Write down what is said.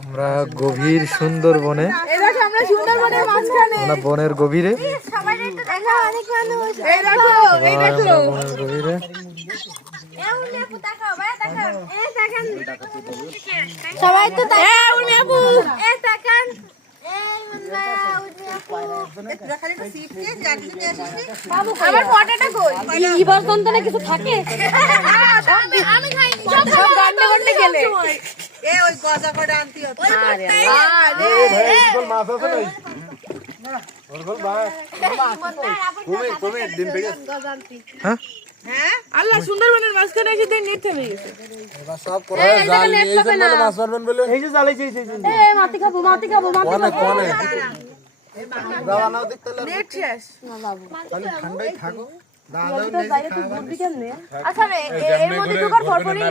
আমরা গভীর সুন্দরবনে, আমরা বনের গভীরে, গভীরে সবাই তো আমার ফটোটা কই ইবার সন্তানে কিছু থাকে আমি খাই সব গান্ডে গান্ডে গেলে এ ওই গজা করে আনতি হতো আরে আরে এই মাছ আছে নাই না ওর গল ভাই তুমি দিন থেকে গজা আনতি হ্যাঁ হ্যাঁ আল্লাহ সুন্দরবনের মাছখানে এসে দিন নেট থেমে গেছে এবার সব করে জাল এই যে বলে মাছ মারবেন বলে এই যে জালাইছে এই মাটি খাবো কোনে কোনে দাও নাও দেখতে লাগে নেট শেষ না বাবু খালি ঠান্ডাই থাকো দাও দাও নেই আচ্ছা এর মধ্যে দুবার ফরফরি